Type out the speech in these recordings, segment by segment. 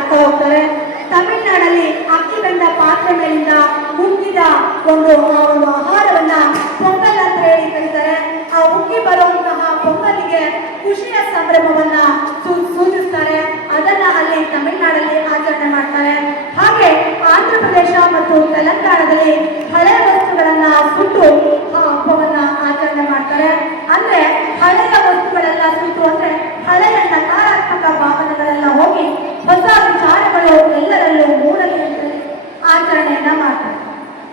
ಮಾಡ್ತಾ ಹೋಗ್ತಾರೆ. ತಮಿಳುನಾಡಲ್ಲಿ ಅಕ್ಕಿ ಬೆಂದ ಪಾತ್ರೆ ಮೇಲಿಂದ ಮುಕ್ಕಿದ ಒಂದು ಆಹಾರವನ್ನ ಪೊಂಗಲ್ ಅಂತ ಹೇಳಿ ಕರೀತಾರೆ. ಆ ಉಕ್ಕಿ ಬರುವಂತಹ ಪೊಂಗಲಿಗೆ ಖುಷಿಯ ಸಂಭ್ರಮವನ್ನ ಸೂಚಿಸ್ತಾರೆ. ಅದನ್ನ ಅಲ್ಲಿ ತಮಿಳುನಾಡಲ್ಲಿ ಆಚರಣೆ ಮಾಡ್ತಾರೆ. ಹಾಗೆ ಆಂಧ್ರ ಪ್ರದೇಶ ಮತ್ತು ತೆಲಂಗಾಣದಲ್ಲಿ ಹಳೆಯ ವಸ್ತುಗಳನ್ನ ಸುಟ್ಟು ಆ ಹಬ್ಬವನ್ನ ಆಚರಣೆ ಮಾಡ್ತಾರೆ. ಅಂದ್ರೆ ಹಳೆಯ ವಸ್ತುಗಳೆಲ್ಲ ಸುಟ್ಟು ಅಂದ್ರೆ ಹಳೆಯ ನಕಾರಾತ್ಮಕ ಭಾವನೆಗಳೆಲ್ಲ ಹೋಗಿ ಹೊಸ ವಿಚಾರಗಳು ಎಲ್ಲರಲ್ಲೂ ಮೂಡಲಿ ಅಂತ ಆಚರಣೆಯನ್ನ ಮಾಡ್ತಾರೆ.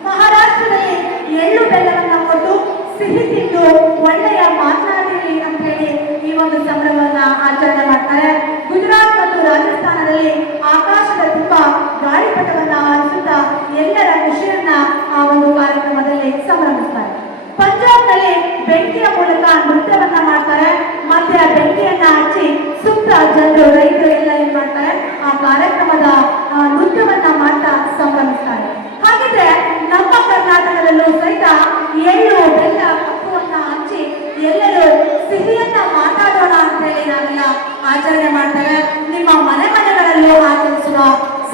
ಮಹಾರಾಷ್ಟ್ರದಲ್ಲಿ ಎಳ್ಳು ಬೆಲ್ಲವನ್ನ ಕೊಟ್ಟು ಸಿಹಿ ತಿಂದು ಒಳ್ಳೆಯ ಮಾತನಾಡಿರಲಿ ಅಂತ ಹೇಳಿ ಈ ಒಂದು ಸಂಭ್ರಮವನ್ನ ಆಚರಣೆ ಮಾಡ್ತಾರೆ. ಗುಜರಾತ್ ಮತ್ತು ರಾಜಸ್ಥಾನದಲ್ಲಿ ಆಕಾಶದ ತುಂಬ ಗಾಳಿಪಟವನ್ನ ಹಾರಿಸುತ್ತಾ ಎಲ್ಲರ ಖುಷಿಯನ್ನ ಆ ಒಂದು ಕಾರ್ಯಕ್ರಮದಲ್ಲಿ ಸಂಭ್ರಮಿಸ್ತಾರೆ. ಪಂಜಾಬ್ನಲ್ಲಿ ಬೆಂಕಿಯ ಮೂಲಕ ನೃತ್ಯವನ್ನ ಮಾಡ್ತಾರೆ. ಮತ್ತೆ ಬೆಂಕಿಯನ್ನ ಹಚ್ಚಿ ಸುತ್ತ ಜನರು ರೈತರು ಎಲ್ಲ ಏನ್ ಮಾಡ್ತಾರೆ ಆ ಕಾರ್ಯಕ್ರಮದ ನೃತ್ಯವನ್ನ ಮಾಡ್ತಾ ಸಂಭ್ರಮಿಸ್ತಾರೆ. ಹಾಗಿದ್ರೆ ನಮ್ಮ ಕರ್ನಾಟಕದಲ್ಲೂ ಸಹಿತ ಎಳ್ಳು ಬೆಲ್ಲ ಕಪ್ಪುವನ್ನ ಹಂಚಿ ಎಲ್ಲರೂ ಸಿಹಿಯನ್ನ ಮಾತಾಡೋಣ ಅಂತ ಹೇಳಿ ನಾವೆಲ್ಲ ಆಚರಣೆ ಮಾಡ್ತೇವೆ. ನಿಮ್ಮ ಮನೆ ಮನೆಗಳಲ್ಲೂ ಆಚರಿಸುವ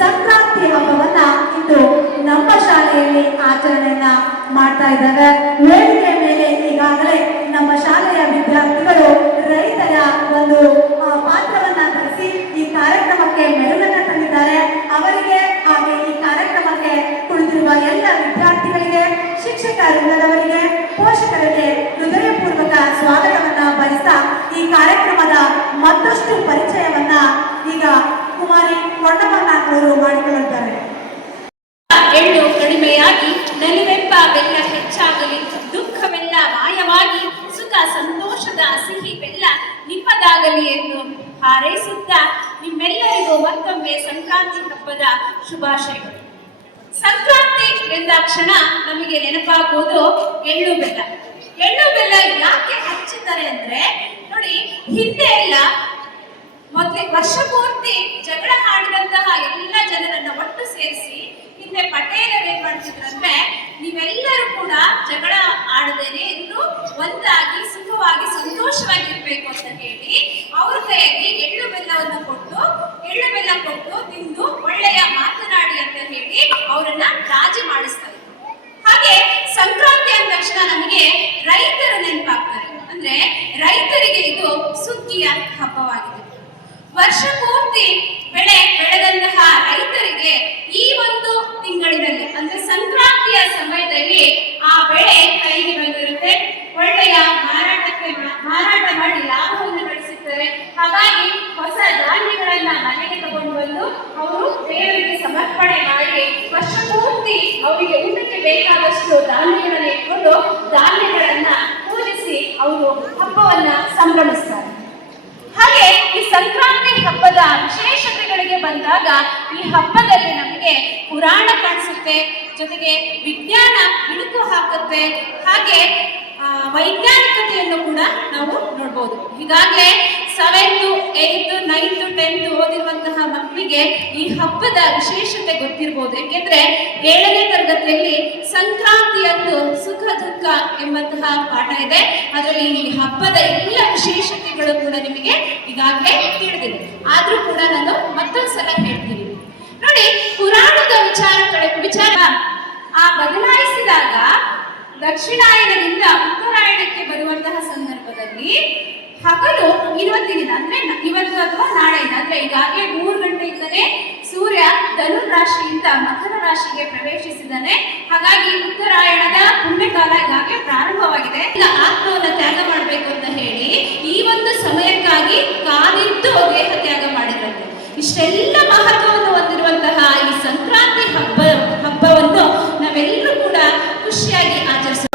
ಸಂಕ್ರಾಂತಿ ಹಬ್ಬವನ್ನ ಇಂದು ನಮ್ಮ ಶಾಲೆಯಲ್ಲಿ ಆಚರಣೆಯನ್ನ ಮಾಡ್ತಾ ಇದ್ದಾರೆ. ವೇದಿಕೆ ಮೇಲೆ ಈಗಾಗಲೇ ನಮ್ಮ ಶಾಲೆಯ ವಿದ್ಯಾರ್ಥಿಗಳು ರೈತರ ಒಂದು ಪಾತ್ರವನ್ನ ಧರಿಸಿ ಈ ಕಾರ್ಯಕ್ರಮಕ್ಕೆ ಮೆರುಗನ್ನ ತಂದಿದ್ದಾರೆ. ಅವರಿಗೆ ಹಾಗೆ ಈ ಕಾರ್ಯಕ್ರಮಕ್ಕೆ ಕುಳಿತಿರುವ ಎಲ್ಲ ವಿದ್ಯಾರ್ಥಿಗಳಿಗೆ, ಶಿಕ್ಷಕ ವೃಂದದವರಿಗೆ, ಪೋಷಕರಿಗೆ ಹೃದಯಪೂರ್ವಕ ಸ್ವಾಗತವನ್ನ ಬಯಸ್ತಾ ಈ ಕಾರ್ಯಕ್ರಮದ ಮತ್ತಷ್ಟು ಪರಿಚಯವನ್ನ ಈಗ ಕುಮಾರಿ ಕೊಂಡಮ್ಮನವರು ಮಾಡಿಕೊಳ್ಳುತ್ತಾರೆ. ಎಳ್ಳು ಕಡಿಮೆಯಾಗಿ ನಲಿವೆಂಬ ಬೆಲ್ಲ ಹೆಚ್ಚಾಗಲಿ, ದುಃಖವೆಲ್ಲ ಮಾಯವಾಗಿ ಸುಖ ಸಂತೋಷದ ಸಿಹಿ ಬೆಲ್ಲ ನಿಮ್ಮದಾಗಲಿ ಎಂದು ಹಾರೈಸುತ್ತಾ ನಿಮ್ಮೆಲ್ಲರಿಗೂ ಮತ್ತೊಮ್ಮೆ ಸಂಕ್ರಾಂತಿ ಹಬ್ಬದ ಶುಭಾಶಯಗಳು. ಸಂಕ್ರಾಂತಿ ಎಂದಾಕ್ಷಣ ನಮಗೆ ನೆನಪಾಗುವುದು ಎಳ್ಳು ಬೆಲ್ಲ. ಎಳ್ಳು ಬೆಲ್ಲ ಯಾಕೆ ಹಚ್ಚುತ್ತಾರೆ ಅಂದ್ರೆ ನೋಡಿ, ಹಿಂದೆ ಎಲ್ಲ ಮೊದಲೇ ವರ್ಷ ಪೂರ್ತಿ ಜಗಳ ಆಡಿದಂತಹ ಎಲ್ಲ ಜನರನ್ನ ಒಟ್ಟು ಸೇರಿಸಿ ಹಿಂದೆ ಪಟೇಲರು ಏನ್ ಮಾಡ್ತಿದ್ರಂದ್ರೆ, ನೀವೆಲ್ಲರೂ ಕೂಡ ಜಗಳ ಆಡದೇನೆ ಇನ್ನು ಒಂದಾಗಿ ಸುಖವಾಗಿ ಸಂತೋಷವಾಗಿರ್ಬೇಕು ಅಂತ ಹೇಳಿ ಅವ್ರ ಕೈಯಲ್ಲಿ ಎಳ್ಳು ಬೆಲ್ಲವನ್ನು ಕೊಟ್ಟು ತಿಂದು ಒಳ್ಳೆಯ ಮಾತನಾಡಿ ಅಂತ ಹೇಳಿ ಅವರನ್ನ ರಾಜಿ ಮಾಡಿಸ್ತಾರೆ. ಹಾಗೆ ಸಂಕ್ರಾಂತಿ ಅಂದ ತಕ್ಷಣ ನಮಗೆ ರೈತರು ನೆನಪಾಗ್ತಾರೆ. ಅಂದ್ರೆ ರೈತರಿಗೆ ಇದು ಸುಗ್ಗಿಯ ಹಬ್ಬವಾಗಿದೆ. ವರ್ಷ ಪೂರ್ತಿ ಬೆಳೆದಂತಹ ರೈತರಿಗೆ ಈ ಒಂದು ತಿಂಗಳಿನಲ್ಲಿ ಅಂದ್ರೆ ಸಂಕ್ರಾಂತಿಯ ಸಮಯದಲ್ಲಿ ಆ ಬೆಳೆ ಕೈಗೆ ಬಂದಿರುತ್ತೆ. ಒಳ್ಳೆಯ ಮಾರಾಟ ಮಾಡಿ ಲಾಭವನ್ನು ಗಳಿಸುತ್ತಾರೆ. ಹಾಗಾಗಿ ಹೊಸ ಧಾನ್ಯಗಳನ್ನ ಮನೆಗೆ ತಗೊಂಡು ಬಂದು ಅವರು ದೇವರಿಗೆ ಸಮರ್ಪಣೆ ಮಾಡಿ ವರ್ಷ ಪೂರ್ತಿ ಅವರಿಗೆ ಊಟಕ್ಕೆ ಬೇಕಾದಷ್ಟು ಧಾನ್ಯಗಳನ್ನ ಇಟ್ಕೊಂಡು ಧಾನ್ಯಗಳನ್ನ ಪೂಜಿಸಿ ಅವರು ಹಬ್ಬವನ್ನ ಸಂಭ್ರಮಿಸ್ತಾರೆ. ಹಾಗೆ ಈ ಸಂಕ್ರಾಂತಿ ಹಬ್ಬದ ವಿಶೇಷತೆಗಳಿಗೆ ಬಂದಾಗ ಈ ಹಬ್ಬದಲ್ಲಿ ನಮಗೆ ಪುರಾಣ ಕಾಣಿಸುತ್ತೆ, ಜೊತೆಗೆ ವಿಜ್ಞಾನ ಇಣುಕು ಹಾಕುತ್ತೆ, ಹಾಗೆ ವೈಜ್ಞಾನಿಕತೆಯನ್ನು ಕೂಡ ನಾವು ನೋಡ್ಬೋದು. ಈಗಾಗಲೇ 7th, 8th, 9th, 10th ಓದಿರುವಂತಹ ಮಕ್ಕಳಿಗೆ ಈ ಹಬ್ಬದ ವಿಶೇಷತೆ ಗೊತ್ತಿರ್ಬೋದು. ಯಾಕೆಂದ್ರೆ 7ನೇ ತರಗತಿಯಲ್ಲಿ ಸಂಕ್ರಾಂತಿಯಂದು ಸುಖ ದುಃಖ ಎಂಬಂತಹ ಪಾಠ ಇದೆ. ಅದರಲ್ಲಿ ಈ ಹಬ್ಬದ ಎಲ್ಲ ವಿಶೇಷತೆಗಳು ಕೂಡ ನಿಮಗೆ ಈಗಾಗಲೇ ತಿಳಿದಿದೆ. ಆದ್ರೂ ಕೂಡ ನಾನು ಮತ್ತೊಂದ್ಸಲ ಹೇಳ್ತೀನಿ ನೋಡಿ, ಪುರಾಣದ ವಿಚಾರ ಬದಲಾಯಿಸಿದಾಗ ದಕ್ಷಿಣಾಯನದಿಂದ ಉತ್ತರಾಯಣಕ್ಕೆ ಬರುವಂತಹ ಸಂದರ್ಭದಲ್ಲಿ ಹಗಲು ಇವತ್ತಿನ ಅಂದ್ರೆ ಇವತ್ತು ಅಥವಾ ನಾಳೆಯಿಂದ ಅಂದ್ರೆ ಈಗಾಗಲೇ 3 ಗಂಟೆಯಿಂದಲೇ ಸೂರ್ಯ ಧನುರ್ ರಾಶಿಯಿಂದ ಮಕರ ರಾಶಿಗೆ ಪ್ರವೇಶಿಸಿದ್ದಾನೆ. ಹಾಗಾಗಿ ಉತ್ತರಾಯಣದ ಪುಣ್ಯಕಾಲ ಈಗಾಗಲೇ ಪ್ರಾರಂಭವಾಗಿದೆ. ಈಗ ಆತ್ಮವನ್ನು ತ್ಯಾಗ ಮಾಡಬೇಕು ಅಂತ ಹೇಳಿ ಈ ಒಂದು ಸಮಯಕ್ಕಾಗಿ ಕಾದಿದ್ದು ದೇಹ ತ್ಯಾಗ ಮಾಡಿದ್ರಂತೆ. ಇಷ್ಟೆಲ್ಲ ಮಹತ್ವವನ್ನು ಹೊಂದಿರುವಂತಹ ಈ ಸಂಕ್ರಾಂತಿ ಹಬ್ಬವನ್ನು ನಾವೆಲ್ಲರೂ ಕೂಡ ಖುಷಿಯಾಗಿ ಆಚರಿಸೋಣ.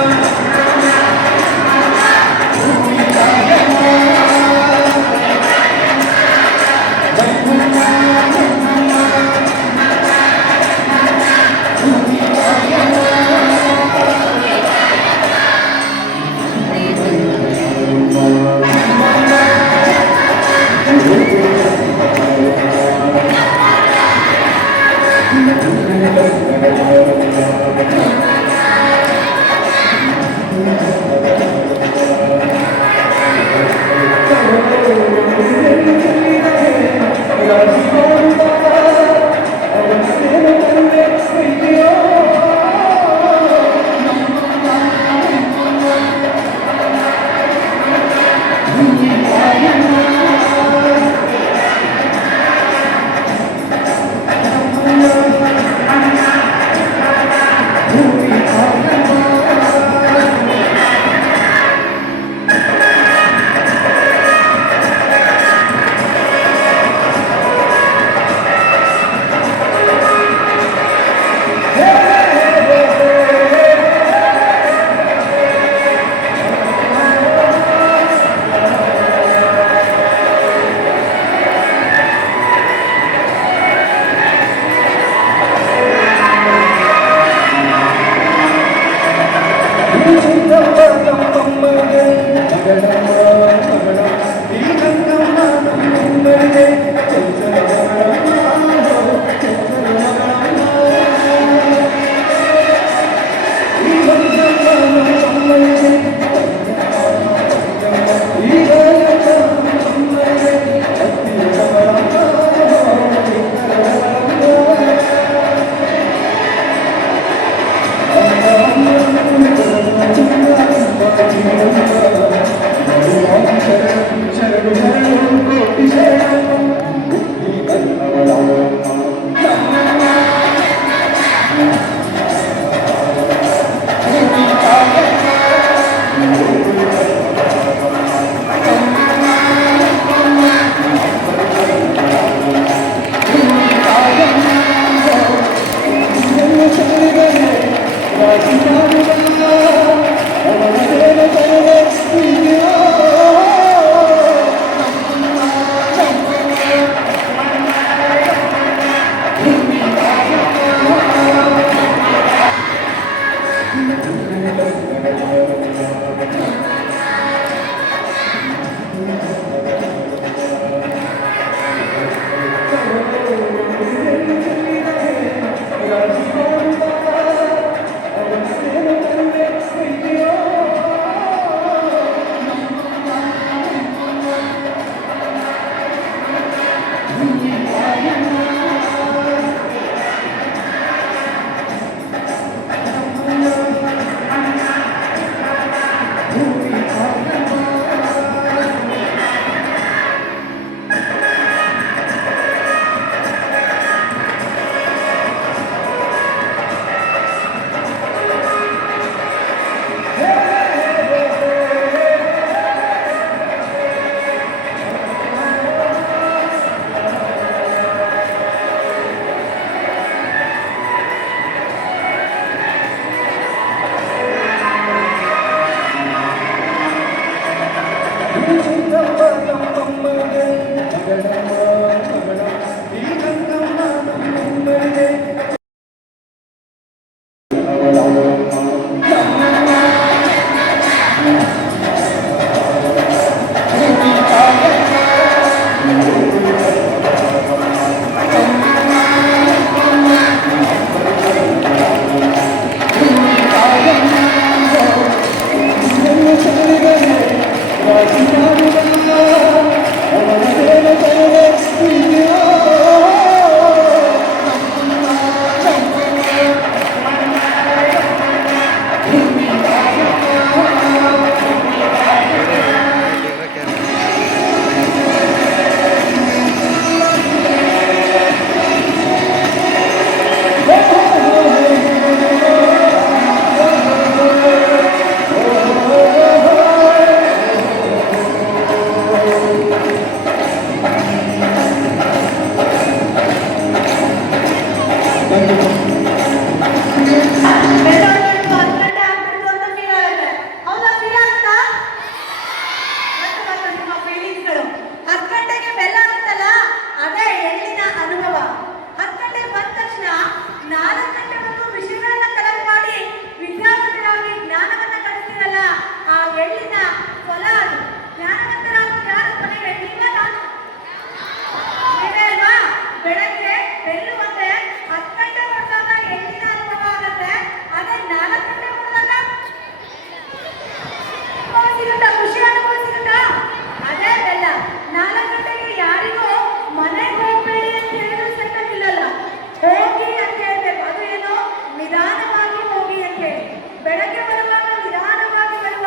ನಿಧಾನವಾಗಿ ಹೋಗಿ ಅಂತ ಹೇಳಿ. ಬೆಳಗ್ಗೆ ಬರುವಾಗ ನಿಧಾನವಾಗಿ ಬರುವ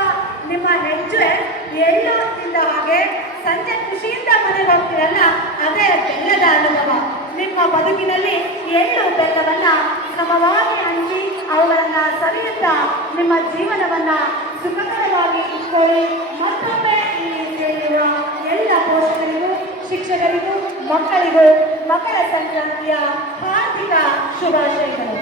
ನಿಮ್ಮ ಹೆಜ್ಜೆ ಎಳ್ಳು ತಿಂದ ಹಾಗೆ ಸಂಜೆ ಖುಷಿಯಿಂದ ಮನೆಗೆ ಹೋಗ್ತೀರಲ್ಲ, ಅದೇ ಬೆಲ್ಲದ ಅನುಭವ. ನಿಮ್ಮ ಬದುಕಿನಲ್ಲಿ ಎಳ್ಳು ಬೆಲ್ಲವನ್ನ ಸಮವಾಗಿ ಹಂಚಿ ಅವುಗಳನ್ನ ಸವಿಯುತ್ತಾ ನಿಮ್ಮ ಜೀವನವನ್ನ ಸುಖಕರವಾಗಿ ಇಟ್ಕೊಳ್ಳಿ. ಮತ್ತೊಮ್ಮೆ ಇಲ್ಲಿ ಸೇರಿರುವ ಎಲ್ಲ ಪೋಷಕರಿಗೂ, ಶಿಕ್ಷಕರಿಗೂ, ಮಕ್ಕಳಿಗೂ ಮಕರ ಸಂಕ್ರಾಂತಿಯ ಹಾರ್ದಿಕ ಶುಭಾಶಯಗಳು.